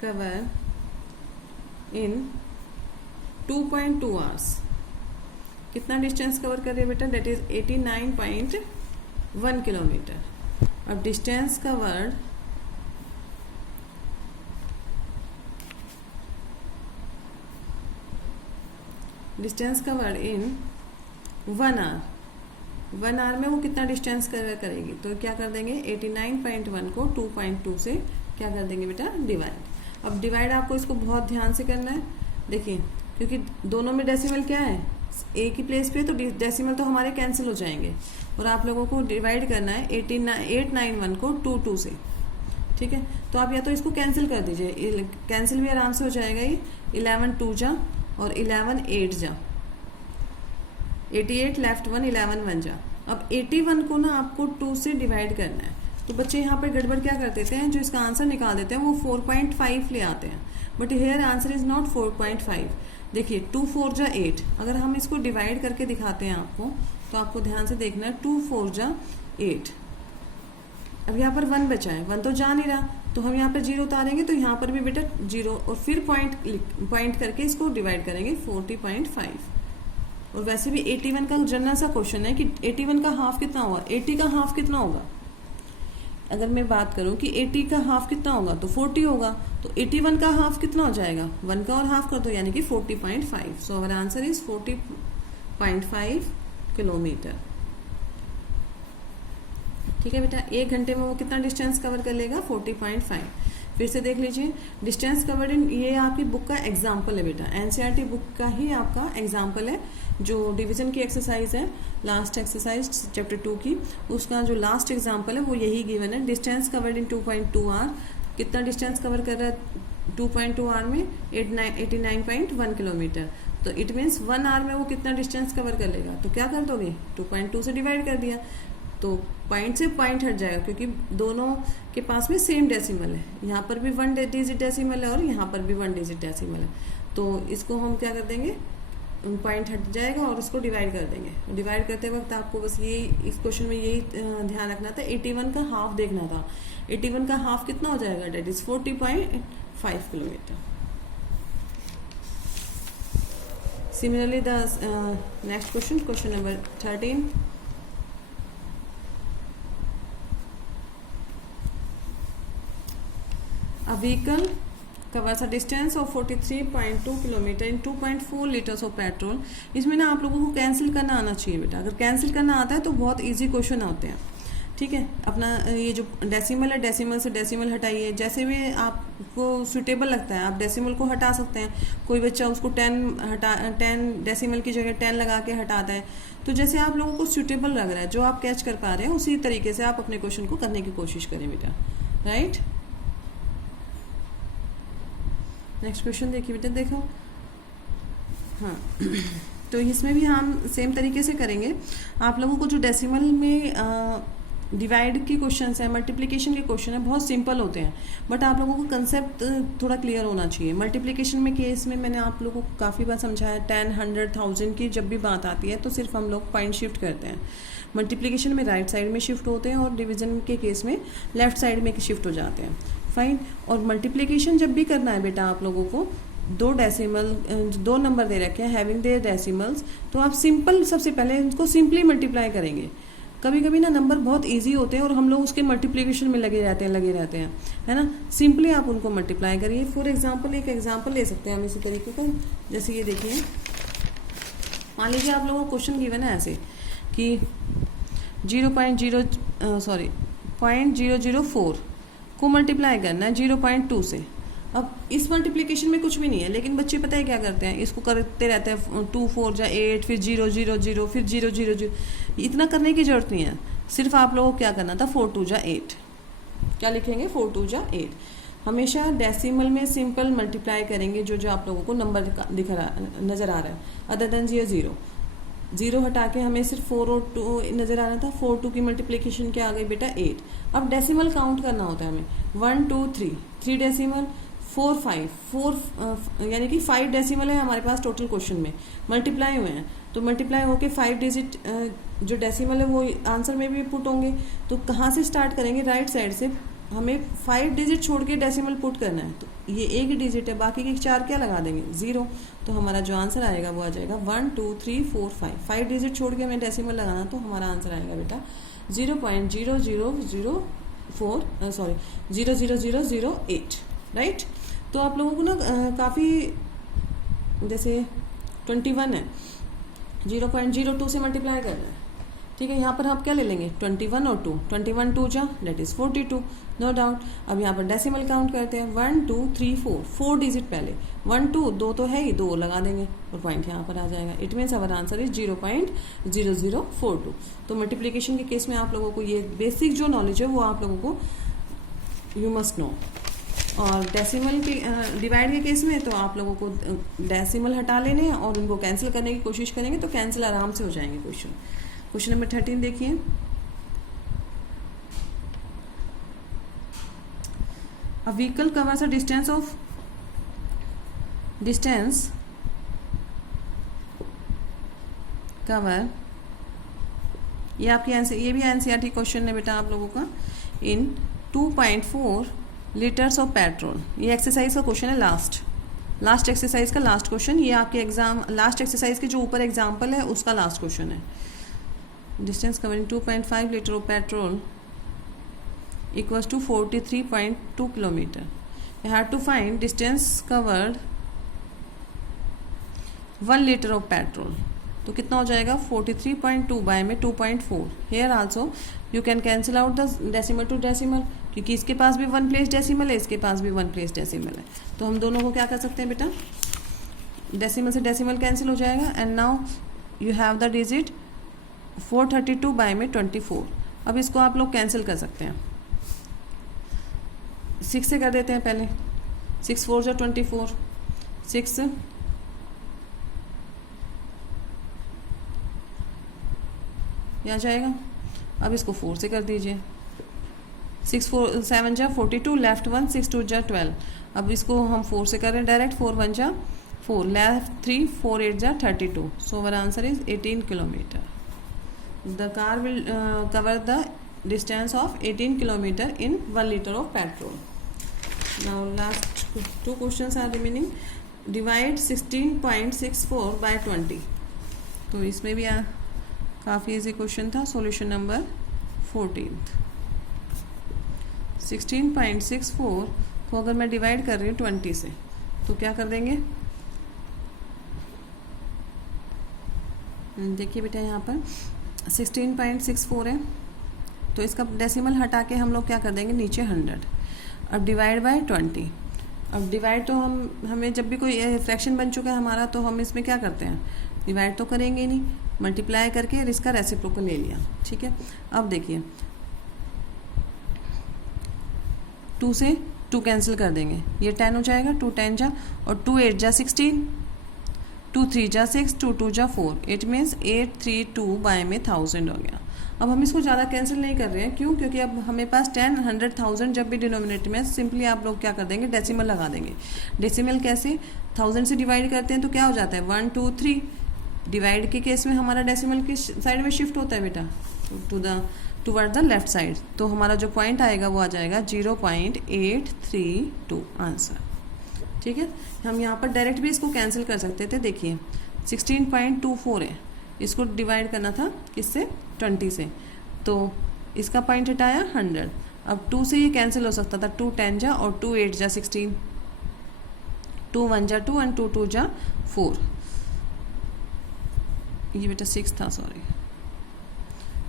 कवर इन 2.2 आवर्स, कितना डिस्टेंस कवर कर रही है बेटा, दैट इज 89.1 किलोमीटर। अब distance covered in 1 hour, 1 hour में वो कितना डिस्टेंस कवर करेगी। तो क्या कर देंगे, 89.1 को 2.2 से क्या कर देंगे बेटा, डिवाइड। अब डिवाइड आपको इसको बहुत ध्यान से करना है, देखिए क्योंकि दोनों में डेसिमल क्या है, एक ही प्लेस पे, तो डेसिमल तो हमारे कैंसिल हो जाएंगे और आप लोगों को डिवाइड करना है 891 को 22 से। ठीक है, तो आप या तो इसको कैंसिल कर दीजिए, कैंसिल भी आराम से हो जाएगा। ये 11 2 जा और 11 8 जा, 88 लेफ्ट 1, 11 1 जा। अब 81 को ना आपको 2 से डिवाइड करना है। तो बच्चे यहाँ पर गड़बड़ क्या कर देते हैं, जो इसका आंसर निकाल देते हैं वो 4.5 ले आते हैं, but here answer is not 4.5। देखिए 2 4 जा 8, अगर हम इसको डिवाइड करके दिखाते हैं आपको, तो आपको ध्यान से देखना है, 2 4 जा 8। अब यहाँ पर 1 बचा है, 1 तो जा नहीं रहा, तो हम यहाँ पर 0 उतारेंगे, तो यहाँ पर भी बेटा 0 और फिर पॉइंट करके इसको डिवाइड करेंगे 40.5। और वैसे भी 81 का जनरल सा क्वेश्चन है कि 81 का हाफ कितना होगा, 80 का हाफ कितना होगा, अगर मैं बात करूं कि 80 का हाफ कितना होगा तो 40 होगा, तो 81 का हाफ कितना हो जाएगा, 1 का और हाफ कर दो यानी कि 40.5। So our answer is 40.5 kilometre. ठीक है बेटा, 1 घंटे में वो कितना डिस्टेंस कवर कर लेगा, 40.5। फिर से देख लीजिए, डिस्टेंस कवर्ड इन, ये आपकी बुक का एग्जाम्पल है बेटा, एनसीईआरटी बुक का ही आपका एग्जाम्पल है। जो डिवीजन की एक्सरसाइज है, लास्ट एक्सरसाइज चैप्टर 2 की, उसका जो लास्ट एग्जाम्पल है वो यही गिवन है। डिस्टेंस कवर्ड इन 2.2 आवर, कितना डिस्टेंस कवर कर रहा है 2.2 आवर में, 89.1 किलोमीटर। तो इट मीन्स 1 आवर में वो कितना डिस्टेंस कवर कर लेगा, तो क्या कर दोगे, 2.2 से डिवाइड कर दिया, तो पॉइंट से पॉइंट हट जाएगा क्योंकि दोनों के पास में सेम डेसिमल है। यहाँ पर भी 1 डिजिट डेसिमल है और यहाँ पर भी 1 डिजिट डेसिमल है, तो इसको हम क्या कर देंगे, पॉइंट हट जाएगा और उसको डिवाइड कर देंगे। डिवाइड करते वक्त आपको बस यही, इस क्वेश्चन में यही ध्यान रखना था, 81 का हाफ देखना था। 81 का हाफ कितना हो जाएगा, that is 40.5 kilometre. Similarly the next question, question number 13। A vehicle covers a distance of 43.2 kilometre in 2.4 litres of petrol. इसमें ना आप लोगों को कैंसिल करना आना चाहिए बेटा, अगर कैंसिल करना आता है तो बहुत इजी क्वेश्चन होते हैं। ठीक है, अपना ये जो डेसिमल है, डेसिमल से डेसिमल हटाइए, जैसे भी आपको सुटेबल लगता है आप डेसिमल को हटा सकते हैं। कोई बच्चा उसको 10 डेसिमल की जगह 10 लगा के हटाता है, तो जैसे आप लोगों को सुटेबल लग रहा है, जो आप कैच कर पा रहे हैं उसी तरीके से आप अपने क्वेश्चन को करने की कोशिश करें बेटा, राइट। नेक्स्ट क्वेश्चन देखिए बेटा, देखो हाँ तो इसमें भी हम सेम तरीके से करेंगे। आप लोगों को जो डेसिमल में डिवाइड की क्वेश्चन है, मल्टीप्लिकेशन के क्वेश्चन है, बहुत सिंपल होते हैं, बट आप लोगों को कंसेप्ट थोड़ा क्लियर होना चाहिए। मल्टीप्लिकेशन में केस में मैंने आप लोगों को काफ़ी बार समझाया, 10, 100, 1000 की जब भी बात आती है तो सिर्फ हम लोग पॉइंट शिफ्ट करते हैं। मल्टीप्लिकेशन में राइट साइड में शिफ्ट होते हैं और डिवीजन के केस में लेफ्ट साइड में शिफ्ट हो जाते हैं, फाइन। और मल्टीप्लिकेशन जब भी करना है बेटा आप लोगों को, 2 नंबर दे रखे हैं हैविंग देयर डेसिमल्स, तो आप सिंपल सबसे पहले इनको सिंपली मल्टीप्लाई करेंगे। कभी कभी ना नंबर बहुत इजी होते हैं और हम लोग उसके मल्टीप्लिकेशन में लगे रहते हैं, है ना। सिंपली आप उनको मल्टीप्लाई करिए। फॉर एग्जांपल एक एग्जांपल ले सकते हैं हम इसी तरीके का, जैसे ये देखिए, मान लीजिए आप लोगों को क्वेश्चन गिवन है ऐसे कि 0.004 को मल्टीप्लाई करना है 0.2 से। अब इस मल्टीप्लिकेशन में कुछ भी नहीं है, लेकिन बच्चे पता है क्या करते हैं, इसको करते रहते हैं 2 4 जा 8, फिर 0 0 0, फिर 0 0 0। इतना करने की जरूरत नहीं है, सिर्फ आप लोगों को क्या करना था, 4 2 जा 8। क्या लिखेंगे, 4 2 जा 8। हमेशा डेसिमल में सिंपल मल्टीप्लाई करेंगे जो आप लोगों को नंबर नजर आ रहा है, अदर देन 0 0 हटा के हमें सिर्फ 4 और 2 नजर आ रहा था। 4 2 की मल्टीप्लिकेशन क्या आ गई बेटा, 8। अब डेसिमल काउंट करना होता है हमें, 1 2 3 डेसिमल, 4 5 4 यानी कि 5 डेसिमल है हमारे पास टोटल क्वेश्चन में, मल्टीप्लाई हुए हैं, तो मल्टीप्लाई होके 5 डिजिट जो डेसिमल है वो आंसर में भी पुट होंगे। तो कहाँ से स्टार्ट करेंगे, राइट साइड से। हमें 5 डिजिट छोड़ के डेसिमल पुट करना है, तो ये एक ही डिजिट है, बाकी के 4 क्या लगा देंगे, 0। तो हमारा जो आंसर आएगा वो आ जाएगा 1 2 3 4 5। 5 डिजिट छोड़ के हमें डेसिमल लगाना, तो हमारा आंसर आएगा बेटा 0.00008, राइट। तो आप लोगों को ना काफ़ी, जैसे 21 है, 0.02 से मल्टीप्लाई करना है, ठीक है। यहाँ पर आप क्या ले लेंगे, 21 और 2, 21 2 जा डेट इज 42, नो डाउट। अब यहाँ पर डेसिमल काउंट करते हैं, 1 2 3 4 डिजिट पहले, 1 2 2 तो है ही, 2 लगा देंगे और पॉइंट यहाँ पर आ जाएगा। It means our answer is 0.0042। तो मल्टीप्लिकेशन के केस में आप लोगों को ये बेसिक जो नॉलेज है वो आप लोगों को यू मस्ट नो। और डेसिमल के डिवाइड के केस में तो आप लोगों को डेसिमल हटा लेने हैं और उनको कैंसिल करने की कोशिश करेंगे, तो कैंसिल आराम से हो जाएंगे क्वेश्चन नंबर 13 देखिए। A vehicle covers a distance cover, ये आपकी ये भी एनसीईआरटी क्वेश्चन है बेटा आप लोगों का, इन 2.4 लीटर्स ऑफ पेट्रोल। ये एक्सरसाइज का क्वेश्चन है, लास्ट एक्सरसाइज का लास्ट क्वेश्चन। ये आपके एग्जाम लास्ट एक्सरसाइज के जो ऊपर एग्जाम्पल है उसका लास्ट क्वेश्चन है। Distance covering 2.5 litre of petrol equals to 43.2 kilometer. You have to find distance covered 1 liter of petrol. तो कितना हो जाएगा 43.2 बाय में 2.4. Here also you can cancel out the decimal to decimal, क्योंकि इसके पास भी 1 प्लेस डेसिमल है, इसके पास भी 1 प्लेस डेसिमल है. तो हम दोनों को क्या कर सकते हैं बेटा, डेसिमल से डेसिमल कैंसिल हो जाएगा. And now you have the digit 432 by में 24. अब इसको आप लोग कैंसिल कर सकते हैं. 6 से कर देते हैं पहले. 6 4 जा 24. 6 यहाँ जाएगा. अब इसको 4 से कर दीजिए. 6 4 7 जा 42, लेफ्ट 1, 6 2 जा 12. अब इसको हम 4 से कर रहे हैं डायरेक्ट. 4 1 जा 4, लेफ्ट 3, 4 8 जा 32. So our answer is 18 kilometre. The car will cover the distance of 18 kilometer in 1 liter of petrol. Now last 2 questions are remaining. Divide 16.64 by 20. तो इसमें भी काफ़ी इजी क्वेश्चन था. Solution number 14. 16.64 को अगर मैं डिवाइड कर रही हूँ 20 से तो क्या कर देंगे. देखिए बेटा यहाँ पर 16.64 है, तो इसका डेसिमल हटा के हम लोग क्या कर देंगे नीचे 100. अब डिवाइड बाय 20. अब डिवाइड तो हमें जब भी कोई फ्रैक्शन बन चुका है हमारा, तो हम इसमें क्या करते हैं, डिवाइड तो करेंगे नहीं, मल्टीप्लाई करके इसका रेसिप्रोकल ले लिया. ठीक है. अब देखिए 2 से 2 कैंसिल कर देंगे, ये 10 हो जाएगा. 2 10 जा, और 2 8 जा 16, 2 3 जा 6, 2 2 जा 4. इट मीन्स 832 बाय में 1000 हो गया. अब हम इसको ज़्यादा कैंसिल नहीं कर रहे हैं. क्यों? क्योंकि अब हमें पास 10 100 1000 जब भी डिनोमिनेटर में, सिंपली आप लोग क्या कर देंगे, डेसिमल लगा देंगे. डेसिमल कैसे, 1000 से डिवाइड करते हैं तो क्या हो जाता है 1 2 3. डिवाइड के केस में हमारा डेसिमल की साइड में शिफ्ट होता है बेटा, टूवर्ड द लेफ्ट साइड. तो हमारा जो पॉइंट आएगा वो आ जाएगा 0.832 आंसर. ठीक है. हम यहाँ पर डायरेक्ट भी इसको कैंसिल कर सकते थे. देखिए 16.24 है, इसको डिवाइड करना था किससे, 20 से, तो इसका पॉइंट हटाया 100. अब 2 से ये कैंसिल हो सकता था. 2 10 जा, और 2 8 जा 16, 2 1 जा 2, एंड 2 2 जा 4. ये बेटा 6 था, सॉरी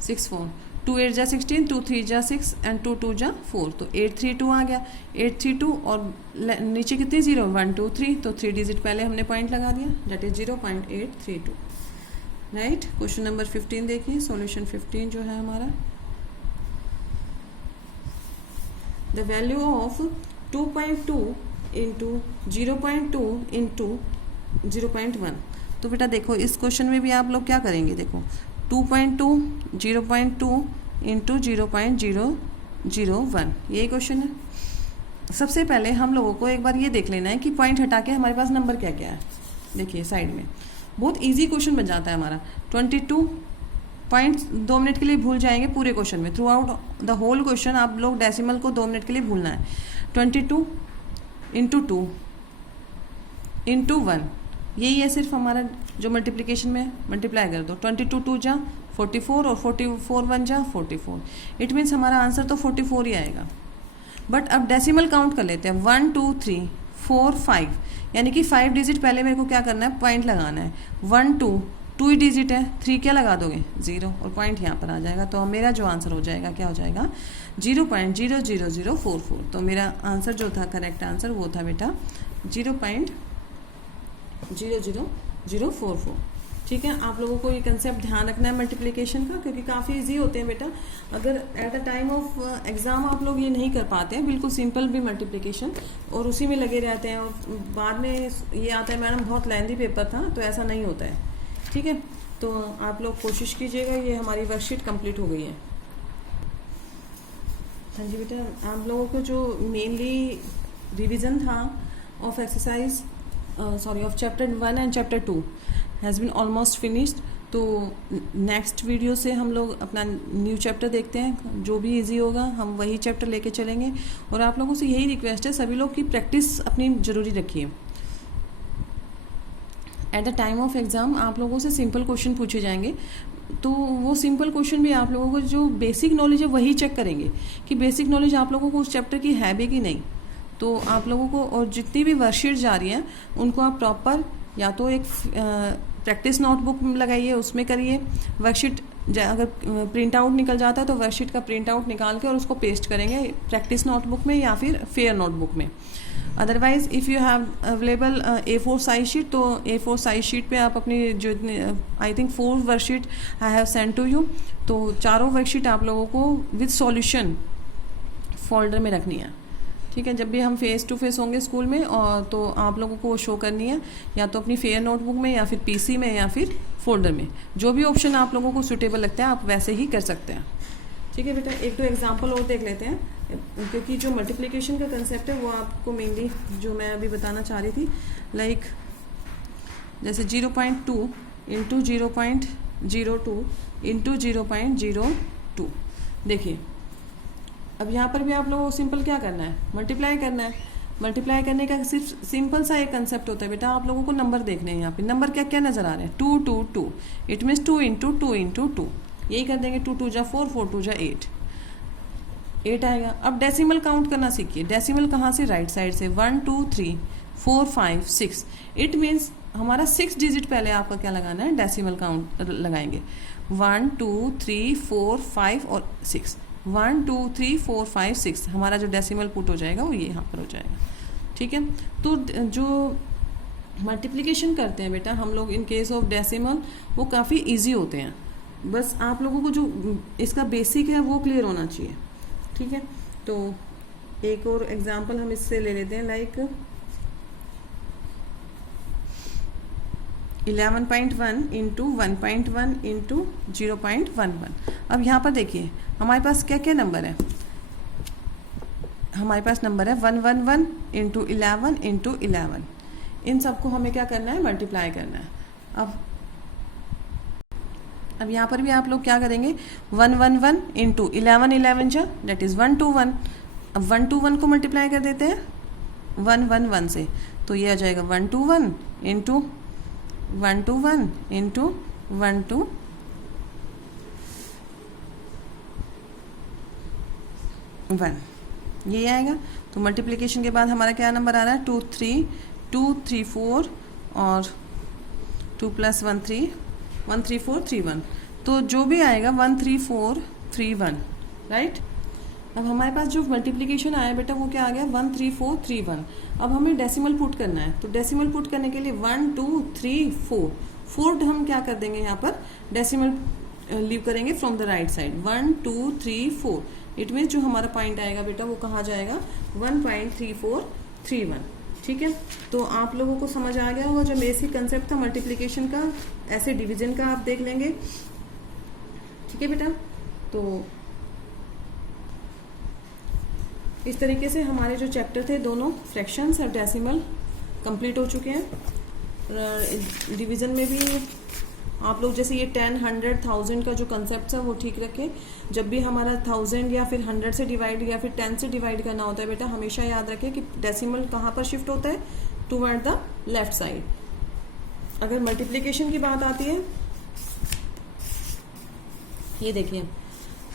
6 4. 2 8 जा 16, 2 3 जा 6, एंड 2 2 जा 4. तो 832 आ गया. 832 और नीचे कितनी 0 1 2 3, तो 3 डिजिट पहले हमने पॉइंट लगा दिया, that is 0.832. Right. Question number 15 देखिए. सॉल्यूशन 15 जो है हमारा, the value of 2.2 into 0.2 into 0.1. तो बेटा देखो इस क्वेश्चन में भी आप लोग क्या करेंगे, देखो 2.2 0.2 इंटू 0.001, यही क्वेश्चन है. सबसे पहले हम लोगों को एक बार ये देख लेना है कि पॉइंट हटा के हमारे पास नंबर क्या क्या है. देखिए साइड में बहुत इजी क्वेश्चन बन जाता है हमारा. 22 पॉइंट 2 मिनट के लिए भूल जाएंगे पूरे क्वेश्चन में. Throughout the whole question आप लोग डेसिमल को 2 मिनट के लिए भूलना है. 22 इंटू 2 इंटू 1, यही है सिर्फ हमारा जो मल्टीप्लिकेशन में मल्टीप्लाई कर दो. 22 2 जा 44, और 44 1 जा 44. इट मीन्स हमारा आंसर तो 44 ही आएगा. बट अब डेसिमल काउंट कर लेते हैं. 1 2 3 4 5, यानी कि 5 डिजिट पहले मेरे को क्या करना है, पॉइंट लगाना है. 1 2 2 ही डिजिट है, 3 क्या लगा दोगे 0, और पॉइंट यहाँ पर आ जाएगा. तो मेरा जो आंसर हो जाएगा क्या हो जाएगा 0.00044. तो मेरा आंसर जो था, करेक्ट आंसर वो था बेटा 0.00044. ठीक है. आप लोगों को ये कंसेप्ट ध्यान रखना है मल्टीप्लिकेशन का, क्योंकि काफ़ी इजी होते हैं बेटा. अगर at the time of exam आप लोग ये नहीं कर पाते हैं, बिल्कुल सिंपल भी मल्टीप्लिकेशन, और उसी में लगे रहते हैं, और बाद में ये आता है मैडम बहुत लेंथी पेपर था, तो ऐसा नहीं होता है. ठीक है. तो आप लोग कोशिश कीजिएगा. ये हमारी वर्कशीट कंप्लीट हो गई है. हाँ जी बेटा, आप लोगों को जो मेनली रिविज़न था of exercise of chapter 1 and chapter 2 has been almost finished. तो नेक्स्ट वीडियो से हम लोग अपना न्यू चैप्टर देखते हैं. जो भी इजी होगा हम वही चैप्टर लेके चलेंगे. और आप लोगों से यही रिक्वेस्ट है, सभी लोग की प्रैक्टिस अपनी ज़रूरी रखिए. At the time of exam आप लोगों से सिंपल क्वेश्चन पूछे जाएंगे. तो वो सिंपल क्वेश्चन भी आप लोगों को जो बेसिक नॉलेज है वही चेक करेंगे कि बेसिक नॉलेज आप लोगों को उस चैप्टर की है भी कि नहीं। तो आप लोगों को और जितनी भी वर्कशीट जा रही हैं उनको आप प्रॉपर या तो एक प्रैक्टिस नोटबुक लगाइए, उसमें करिए वर्कशीट। अगर प्रिंट आउट निकल जाता है तो वर्कशीट का प्रिंट आउट निकाल के और उसको पेस्ट करेंगे प्रैक्टिस नोटबुक में या फिर फेयर नोटबुक में। Otherwise if you have available A4 size sheet, तो A4 साइज शीट पे आप अपनी जो I think 4 worksheet I have send to you, तो चारों वर्कशीट आप लोगों को विद सॉल्यूशन फोल्डर में रखनी है। ठीक है, जब भी हम फेस टू फेस होंगे स्कूल में और तो आप लोगों को वो शो करनी है या तो अपनी फेयर नोटबुक में या फिर PC में या फिर फोल्डर में, जो भी ऑप्शन आप लोगों को सूटेबल लगता है आप वैसे ही कर सकते हैं। ठीक है बेटा, एक तो एग्जांपल और देख लेते हैं, क्योंकि जो मल्टीप्लिकेशन का कंसेप्ट है वो आपको मेनली जो मैं अभी बताना चाह रही थी, लाइक जैसे 0.2 इंटू 0.02 इंटू 0.02। देखिए अब यहाँ पर भी आप लोगों को सिंपल क्या करना है, मल्टीप्लाई करना है। मल्टीप्लाई करने का सिर्फ सिंपल सा एक कंसेप्ट होता है बेटा, आप लोगों को नंबर देखने हैं। यहाँ पे नंबर क्या क्या नजर आ रहे हैं, 2 2 2, इट मीन्स 2 इंटू 2 इंटू 2, यही कर देंगे। 2 2 जा 4, 4 2 जा 8 आएगा। अब डेसिमल काउंट करना सीखिए। डेसिमल कहाँ से, राइट साइड से। 1 2 3 4 5 6, इट मीन्स हमारा 6 डिजिट पहले आपका क्या लगाना है, डेसिमल काउंट लगाएंगे। 1 2 3 4 5 और 6, 1 2 3 4 5 6 हमारा जो डेसिमल पुट हो जाएगा वो ये यहाँ पर हो जाएगा। ठीक है, तो जो मल्टीप्लिकेशन करते हैं बेटा हम लोग इन केस ऑफ डेसिमल वो काफ़ी इजी होते हैं, बस आप लोगों को जो इसका बेसिक है वो क्लियर होना चाहिए। ठीक है, तो एक और एग्जांपल हम इससे ले लेते हैं, लाइक 11.1 इंटू 1.1 इंटू 0.11। अब यहाँ पर देखिए हमारे पास क्या क्या नंबर है, हमारे पास नंबर है 111 इंटू 11 इंटू 11। इन सबको हमें क्या करना है, मल्टीप्लाई करना है। अब यहाँ पर भी आप लोग क्या करेंगे, 111 इंटू 11 11 जा दैट इज़ 121। अब 121 को मल्टीप्लाई कर देते हैं 111 से, तो ये आ जाएगा 121 इंटू 121 इंटू 121, ये आएगा। तो मल्टीप्लिकेशन के बाद हमारा क्या नंबर आ रहा है, 2 3 2 3 4 और 2 + 1 3 1 3 4 3 1, तो जो भी आएगा 1 3 4 3 1, राइट। अब हमारे पास जो मल्टीप्लिकेशन आया बेटा वो क्या आ गया, 1 3 4 3 1। अब हमें डेसिमल पुट करना है, तो डेसिमल पुट करने के लिए 1 2 3 4 4 हम क्या कर देंगे, यहाँ पर डेसिमल लीव करेंगे from the right side. 1 2 3 4, it means जो हमारा पॉइंट आएगा बेटा वो कहाँ जाएगा, 1.3431। ठीक है, तो आप लोगों को समझ आ गया होगा जो बेसिक कंसेप्ट था मल्टीप्लिकेशन का, ऐसे डिवीजन का आप देख लेंगे। ठीक है बेटा, तो इस तरीके से हमारे जो चैप्टर थे दोनों फ्रैक्शंस और डेसिमल कंप्लीट हो चुके हैं। डिवीजन में भी आप लोग जैसे ये 10 100 1000 का जो कंसेप्ट है वो ठीक रखें। जब भी हमारा 1000 या फिर 100 से डिवाइड या फिर 10 से डिवाइड करना होता है बेटा, हमेशा याद रखें कि डेसिमल कहाँ पर शिफ्ट होता है, टुवर्ड द लेफ्ट साइड। अगर मल्टीप्लिकेशन की बात आती है, ये देखिए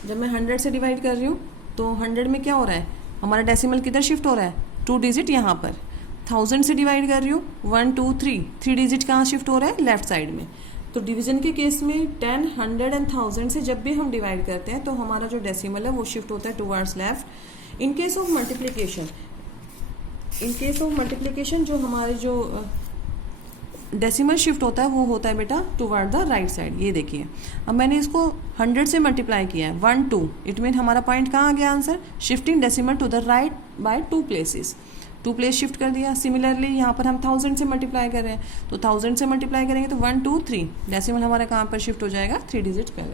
जब मैं 100 से डिवाइड कर रही हूँ तो 100 में क्या हो रहा है, हमारा डेसिमल किधर शिफ्ट हो रहा है, 2 डिजिट यहाँ पर। 1000 से डिवाइड कर रही हूँ 1 2 3 डिजिट कहाँ शिफ्ट हो रहा है, लेफ्ट साइड में। तो डिवीजन के केस में 10 100 एंड 1000 से जब भी हम डिवाइड करते हैं तो हमारा जो डेसिमल है वो शिफ्ट होता है towards left. In case of multiplication जो हमारे जो डेसिमल शिफ्ट होता है वो होता है बेटा टुवर्ड द राइट साइड। ये देखिए अब मैंने इसको 100 से मल्टीप्लाई किया है 1 2, इट मीन हमारा पॉइंट कहाँ आ गया answer, shifting decimal to the right by 2 places, 2 place shift कर दिया। सिमिलरली यहाँ पर हम 1000 से मल्टीप्लाई कर रहे हैं, तो 1000 से मल्टीप्लाई करेंगे तो 1 2 3 डेसिमल हमारा कहाँ पर शिफ्ट हो जाएगा, 3 डिजिट पहले।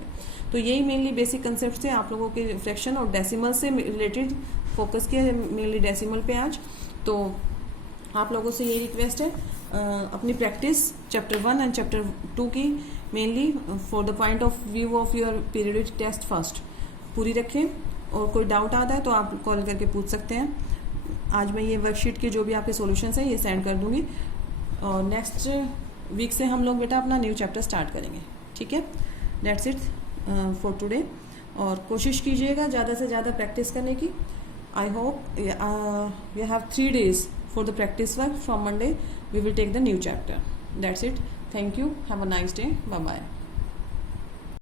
तो यही मेनली बेसिक कंसेप्ट थे आप लोगों के फ्रैक्शन और डेसिमल से रिलेटेड फोकस किया मेनली डेसिमल पे आज। तो आप लोगों से यही रिक्वेस्ट है अपनी प्रैक्टिस चैप्टर 1 एंड चैप्टर 2 की mainly for the point of view of your periodic test first पूरी रखें, और कोई डाउट आता है तो आप कॉल करके पूछ सकते हैं। आज मैं ये वर्कशीट के जो भी आपके सॉल्यूशंस हैं ये सेंड कर दूंगी, और नेक्स्ट वीक से हम लोग बेटा अपना न्यू चैप्टर स्टार्ट करेंगे। ठीक है, दैट्स इट फॉर टुडे। और कोशिश कीजिएगा ज़्यादा से ज़्यादा प्रैक्टिस करने की। I hope we have 3 days for the practice work. From Monday we will take the new chapter. That's it. Thank you. Have a nice day. Bye bye.